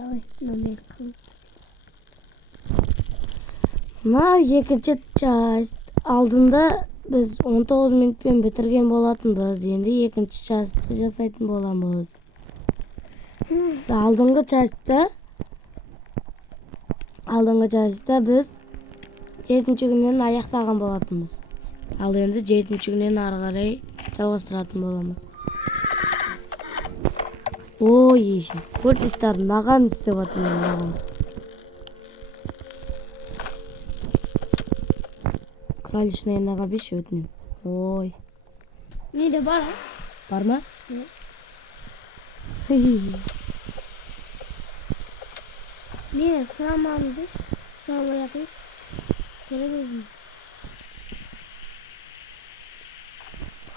Давай, номер қыл. Мына екінші часть алдында біз 19 минутпен бітірген болатынбыз. Енді екінші частьты жасайтын боламыз. Алдыңғы частьта біз 7-ші күннен аяқтаған болатынбыз. Ал енді 7-ші күннен ары қарай жалғастыратын боламыз. Ой, ешім. Көрдіңіздер, маған істеп жатырмын, маған істеп. Краличная нога беш өтінем. Ой. Неде бар? Бар ма? Нет. Неде сұрамамын деш? Сұрамай ақ ей. Керек өзім.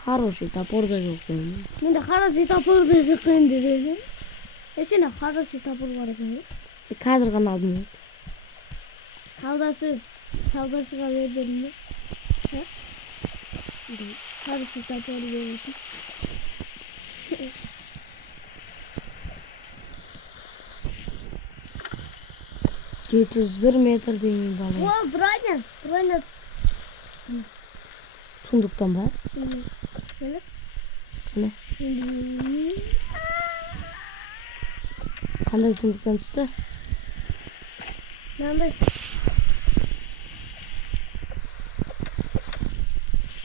Хороший топор да жоқ деймін. Менде хороший топор да жоқ енді деді. Сенде хороший топор бар екен. Қазір ғана алдым. Саудасыға бердім бе? Хороший топор беретін. 701 метр деймін бала. О, броня. Сундуктан ба? Міне. Қандай сундуктан түсті? Мынандай.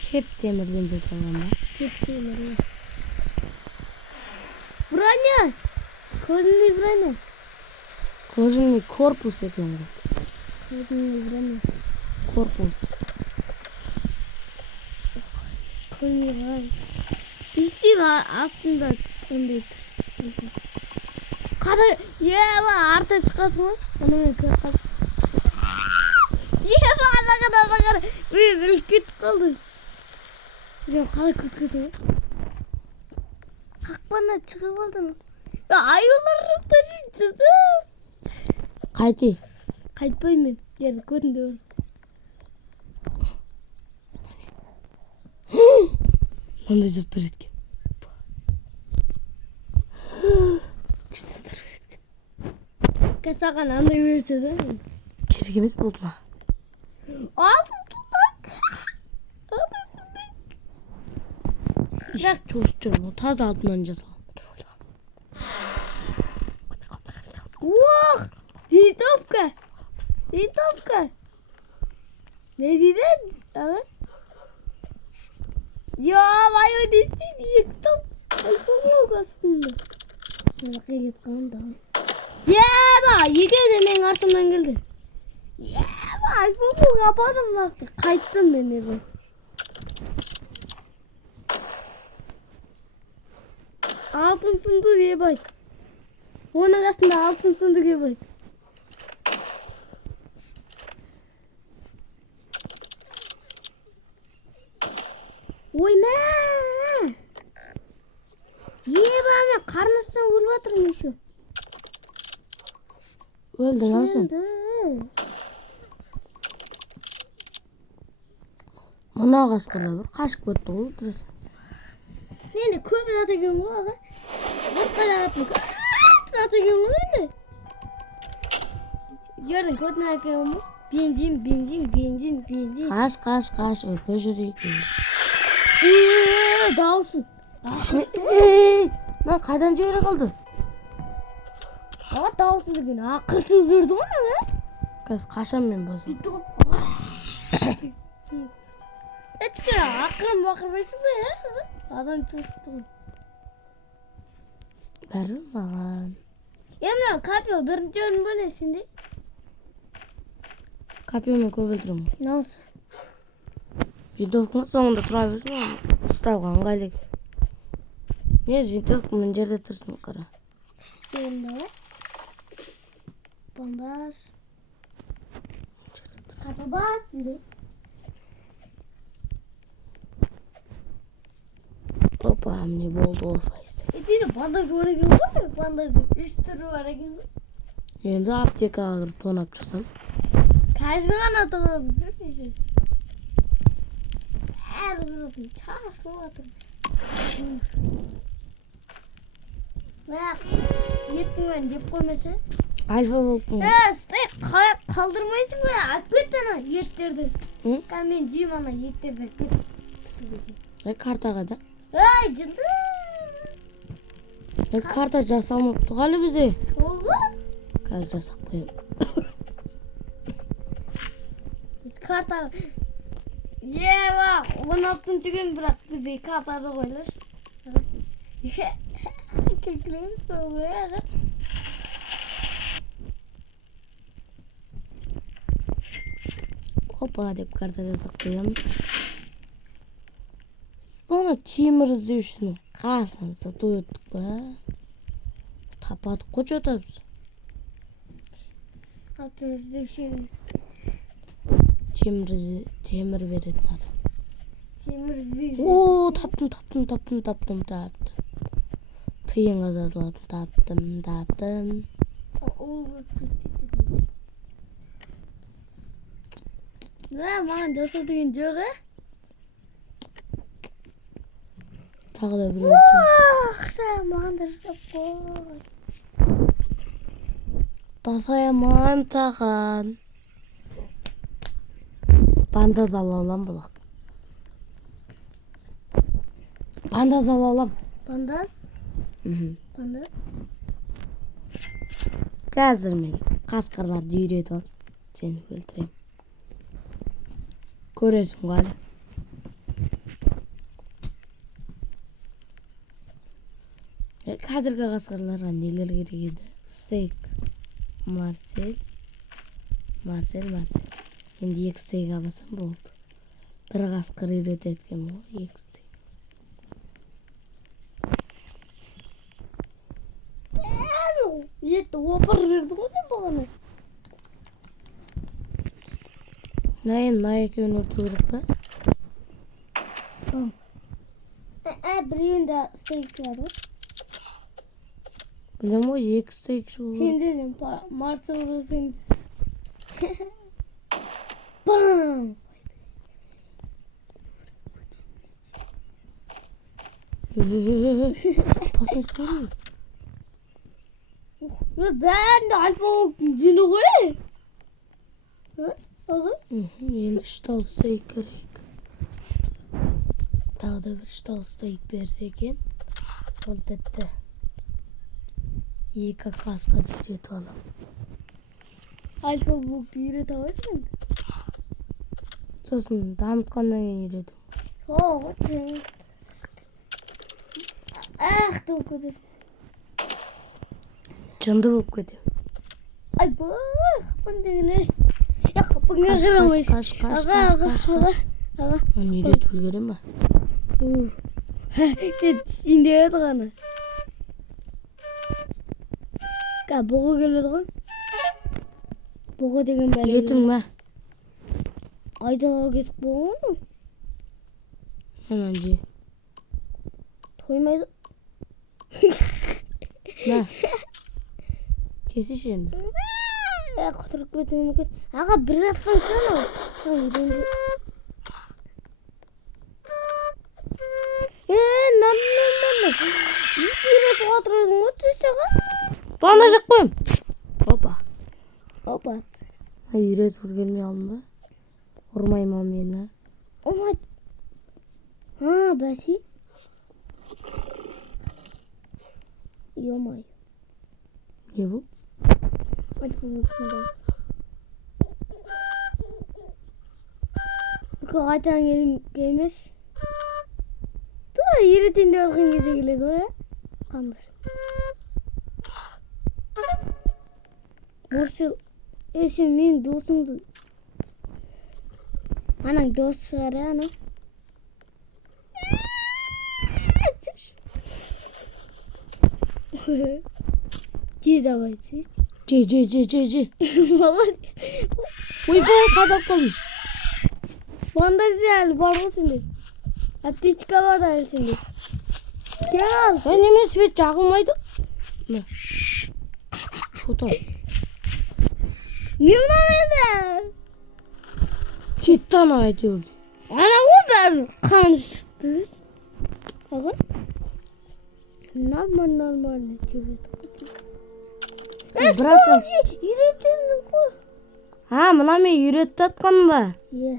Кеп темірден жасалған ба? Кеп темірден. Броня! Кожаный броня. Кожаный корпус екен ғой. Кожаный броня. Корпус. Кожаный броня. Истив астында ондай тұр. Қадай, ева, арта шыққасың ғой? Анымен көр қалды. Ева, ана. Мен біліп кетіп қалды. Мен қалай көткеді ғой? Қақпаннан шығып алдың. Аюлар жоқта жейді. Қайти? Қайтпаймын. Енді көтінде бар. Мынандай зат бар еткен. Күшсіздер бар еткен. Саған андай берсе да. Керек емес болды ма? Алтын тұнақ. Жоқ, таза алтыннан жасалған. Ох! Винтовка! Не дейді? Ала? Мое десем, екі топ альфа-мог астында. Мына қиылып қалын давай. Еба! Екеуі де менің артымнан келді. Еба! Альфа-мог ападым нақты. Қайттым мен ебай. Алтын сундук ебай. Оның астында алтын сундук ебай. Ой, мә! Еба, мен қарныстан өліп жатырмын еще. Өлдің алсын. Мына қасқырда бір қашып кетті ғой біраз. Мен де көп зат екен ғой аға. Отқа жағатын көп зат екен ғой енді. Жердің көтін әкем ғой. Бензин. Қаш, өте жүрейік. Даусын. Мына қайдан жібере қалды? Аға даусын деген ақыртып жүрді ғой ана. Қазір қашам мен болсын. Бітті ғой. Әтікер ақырын бақырбайсың ба, аға? Адам төсті ғой. Бәрі маған. Мына капел бірінші орын ба не сенде? Капелмен көп өлтірем. Не olsa? Винтовканың соңында тұра берсін, ұстауға ыңғайлы. Не, винтовка мына жерде тұрсын, қара. Üstlerinde var. Bandaj. Kafa bas. Опа, мне болды осылайсы. Итini bandaj var ekan ғой, bandajдың 3 түрі бар екен ғой. Енді аптекаға кіріп тонап шықсам. Қазір ғана тонадың сіз. Әр жұртын шашылып жатыр. Бірақ ертең деп қоймаса Alfa volkun. Kaldırmayısın mı? Akbet ana yettirdi. Hı? Ben ciyim ana yettirdi. Kartaga da. Ay canım. Karta jasamıptı gali bize. Soğuk. Kaz jasak koyup. Biz karta. Bak 16. gün bırak bizi kartada koyulur. Kırkılığımız soğuk ya. Hoppa dep karta jasak koyamız. Bana temir izleyişini kasan satıyorduk be. Tapadık koca da biz. Hatırızda bir şey değil. Temir veredin adam. Temir izleyici. Oo taptım. Tıyın azadladım taptım. Oğlu tuttu. Ne man dostu gün joga? Tağı da bir ötüm. Sen mandır koy. Tasaya man tağan. Bandaz alalım bulak. Bandaz alalım. Bandaz? Bandaz? Қазір мен қасқырларды үйретіп алып сені өлтіремін. Көресің ғой әлі. Қазіргі қасқырларға нелер керек еді? Стейк. Марсель. Енді 2 стейк алсам болды. Бір қасқыр үйретеді екен ғой, 2 стейк. Yetti опыр жүрді ғой мен бағана. Мына екеуін өлтіру керек па? Біреуінде стейк шығады. Білем ғой, 2 стейк шығу. Сен дедің Марсел өсің. Бам! Басын сұрын. Бәрінде альфа оқтың жөні ғой. Аға? Енді 3 тал стейк керек. Тағы да 3 тал стейк берсе екен. Ол бітті. 2 қасқа жетіп алам. Альфа оқты үйрет аласың. Сосын дамытқаннан кейін үйретім. Оғы чың. Ақты болып кетеді. Жынды болып кетем. Ай бұл қапын дегені. Қапынға қырамайсың. Аға. Оны үйретіп үлгерем ба? Сен түсінде еді ғана. Бұғы келеді ғой. Бұғы деген бәле. Үйретің ба? Айдаға кетіп болған ғой. Анан же. Тоймайды. Ба. Кесіш енді. Құтырып кетуі мүмкін. Аға бір жатсаң сен ол. Нам. Үйретіп отырдың ғой түсіға. Бана жақ қойым. Опа. Үйретіп үлгермей алдым ба? Ұрмайма мені. Омайды. Бәсе. Йомай. Не бұл? Альфа болсында. Қайтаң келмес. Тура үйретейін деп алған кезде келеді ғой, қандыш. Марсел, сен менің досымды. Анаң дос шығар, ана. Же давай, сіз. Же. Молодец. Ойбай, қадап қалдым. Бандаж әлі бар ғой сенде. Аптечка бар әлі сенде. Кел. Немен свет жағылмайды? Мә. Шота. Не мынау енді? Кетті ана әйтеуір. Ана ғой бәрін қаны шықты. Аға? Нормально жүреді. Братым. Үйретемін ғой. Ha, мына мен үйретіп жатқаным ба? Иә.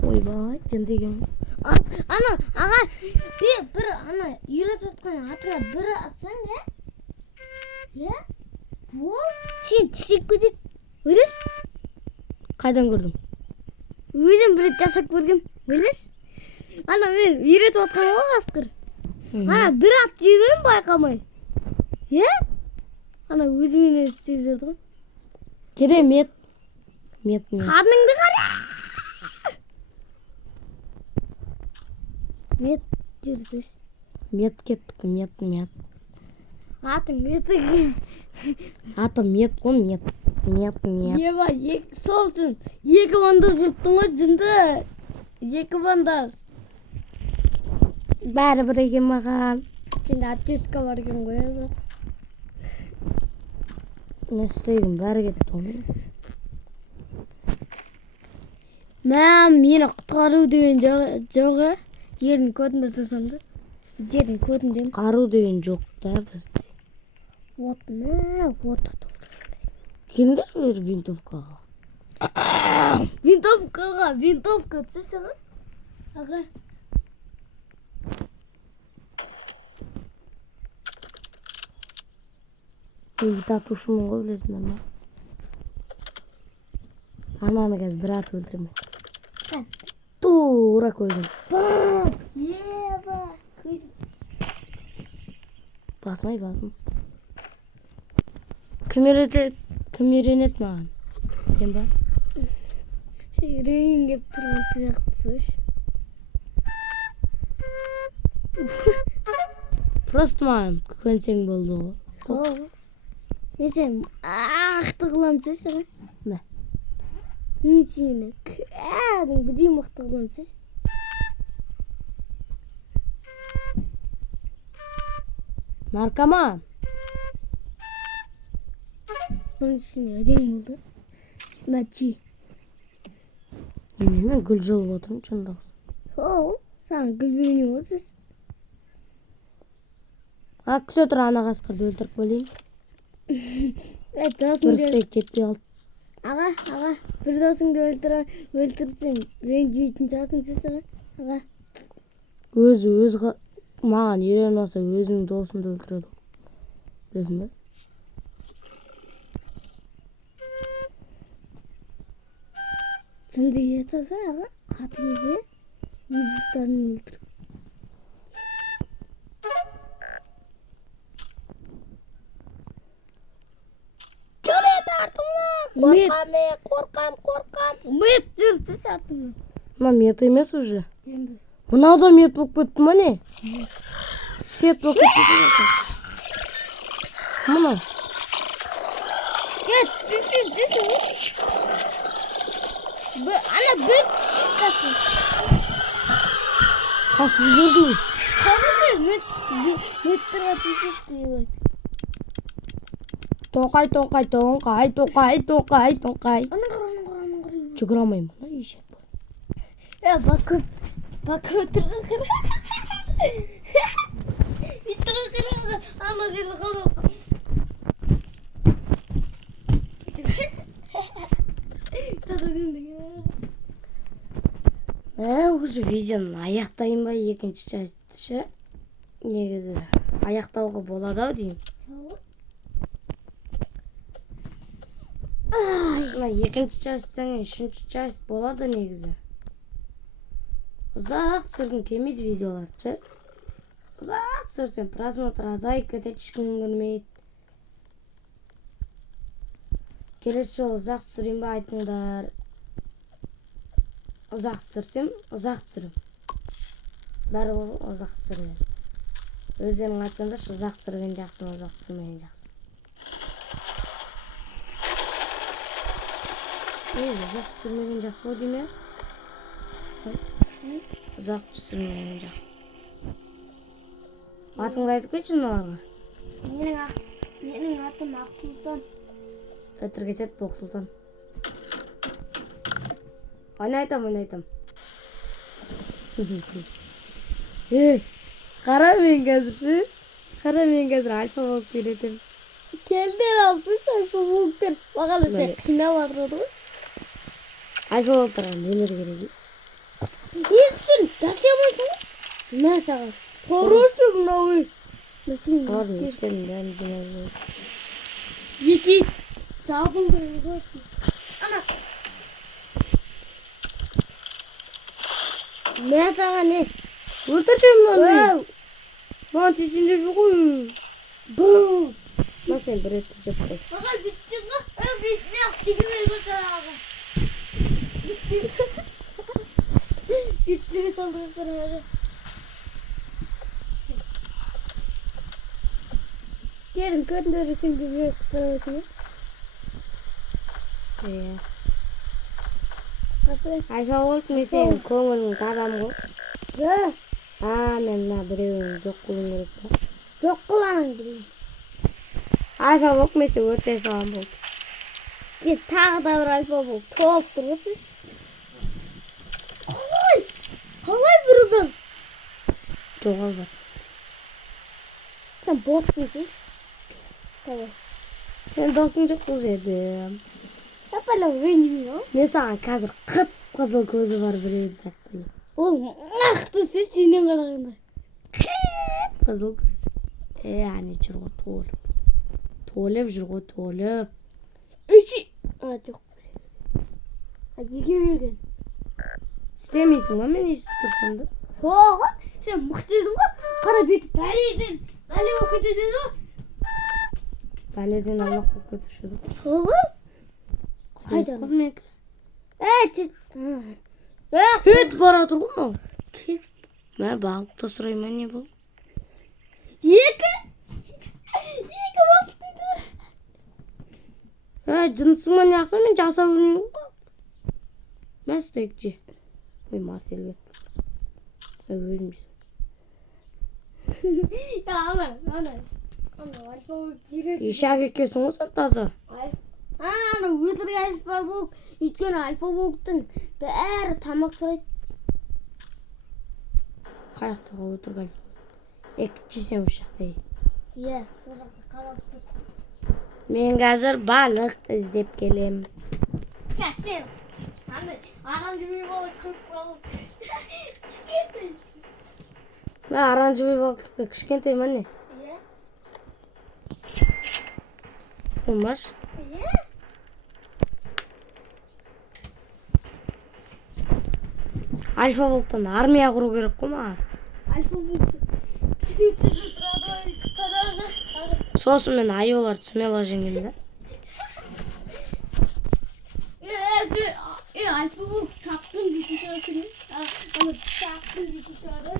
Ойбай, жын деген. Ана, аға, бір ана үйретіп жатқан атыңа бір атсаң, иә? Иә? Ол сен тісек кетеді. Ойлайсың? Қайдан көрдің? Өзім бір рет жасап көргем. Ойлайсың? Ана мен үйретіп жатқаным ғой қасқыр. Ана бір ат жіберем байқамай. Иә? Ана өзімен өзі істеп жүрді ғой. Керемет. Қарныңды қара. Мет жүрсіз. Мет кеттік, мет. Атың меті. Аты мет қой, мет. Еба, сол үшін екі бандаж жұрттың ғой жынды. Екі бандаж. Бәрі бір екен маған. Сенде аптечка бар екен ғой. Не істеймін, бәрі кетті ғой. Мені құтқару деген жоғы. Жердің көтінде тұрсам да. Жердің көтіндемін. Қару деген жоқ та бізде. Отына, оты толтырып. Келіңдер жібер винтовкаға. Винтовка түсі ғой. Аға. Мен татушымын ғой, білесіңдер ма? Ананы қазір бір ат өлтіремін. Тура көзім. Бам! Еба! Басым. Кім үйренет маған? Сен ба? Сен рейін кеп тұрған сияқтысыз. Просто маған көнсең болды ғой. Мен сен ақты қыламсыз ғой. Мә? Мен сені кәдің бүдей мықты қыламсыз. Наркоман. Оның ішіне әдең болды. Мәтчи. Мен гүл жылып отырмын, шындық. Саған гүл берген олсыз. Күте тұр, ана қасқырды өлтіріп бөлейін. Бір стейк кетпей алды. Аға, бір досыңды өлтірсең, ренжитін шығасың сіз ғой. Аға. Өзі маған үйреніп алса, өзінің досыңды өлтіреді. Білесің бе? Сынды етасы, аға, қатың eze, өз ұстарын өлтіріп. Жүрет артымнан! Қорқам! Мет жүрсіз артыңнан. Мына мет емес уже. Енді. Мынау да мет болып кетті ма не? Свет болып кетті. Мынау. Түсі. Ана бір қасын. Қасып жүрдің. Қабысы меттіға түсіп дейбі. Тоңқай. Ана қара. Жүгіре алмаймын. Ешек бар. Бак отырған қара. Биттіға қара. Ана зелі қала. Уже видеоны аяқтайын ба, екінші частьті ше. Негізі аяқтауға болады ау деймін. Екінші частьтен үшінші часть болады негізі. Ұзақ түсіргім келмейді видеоларды ше. Ұзақ түсірсем просмотр азайып кетеді, ешкім көрмейді. Келесі жолы ұзақ түсірейін ба айтыңдар. Ұзақ түсірсем, ұзақ түсірім. Бәрі ұзақ түсірген. Өздерің айтсаңдар, ұзақ түсірген жақсы, ұзақ түсірмеген жақсы. Ұзақ түсірмеген жақсы ғой дейме? Ұзақ түсірмеген жақсы. Атыңды айтып кетші мыналарға? Менің атым Ақсұлтан. Өтір кетеді Боқсұлтан. Ойнайтам. Қара мен қазір ше. Қара мен қазір альфа болып келетім. Kelden almış alfa volklar. Bakalım sen Böyle. kime vardı o? Alfa volttan demir gerek. Hepsini taşıyamazsın. Ne sana? Korusun lan. Nasıl Pardon, yaptın? istedim ben dinledim. Yeki. Çabıldı. Ana. Ne sana ne? Vurtacağım lan ben. Wow. Lan sesini bir koy. Boom. Nasıl bir etecek koy. Bakalım bitecek mi? Evet, ne yapacak? Bitti saldırı kararı. Gelin gönderirsin gibi kutlamasını. Kasır. Alfa volt mu sen ko'ngilning taramı? Ya. Men birovning jo'q qilgim kelibdi. Çok kullanın bileyim. Alfa volt mu sen o'ta sog'lom bo'ldi. Bir tane da bir alfa bu. Top durursun. Kolay. Kolay vurdun. Jo'g'al bor. Sen botsun siz. Tamam. Sen do'stingga quz edim. Yapalım rengi o. Men sana hozir qip-qizil ko'zi bor birovni topdim. Oğlum ahtı siz senin kararında. Qizil ko'z. Ya'ni chirg'i to'lib. To'lib chirg'i to'lib. Üçü. Aa çok. Hadi yürü. İstemiyorsun lan beni isteyip dursan da. Soğuk. Sen mıhtırdın mı? Kara büyütü beliydin. Beli okut edin o. Belediyen Allah bu götürüyordu. Soğuk. Haydi. Kızım Evet. Hüt bara durma. Ben balıkta sırayım ben ne bu? Yıkı. Yıkı baktıydı. Cinsime ne yapsam ben casabını meslekçi. Uymaz elbet. Övülmüş. Ya ana. Alfa bu yürü. İşe kesin olsa taza. Ana ötür alfa bu. İtken alfa buktun. Bär tamak soray. Kayakta otur gel. Ekçi sen uşak değil. Ye. Sonra kalak dur. Men hazır balık izlep gelem. Gelsin. Hani anam gibi balık kırk balık. Çıkıyordun. Ben arancı bir balık kışkenteyim anne. Ye. Olmaz. Ye. Alfa balıktan armiya kuru gerek kuma. Alfa buldu. Tizi tırada Sosun men ayıyorlar çimela jenginde. Alfa buldu. Sattım bir kutuğunu. Ama sattım bir kutuğunu.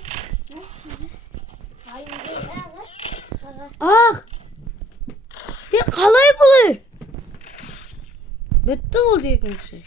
Hayır. Ah! Ya kalay buluyor. Bitti oldu yakın şey.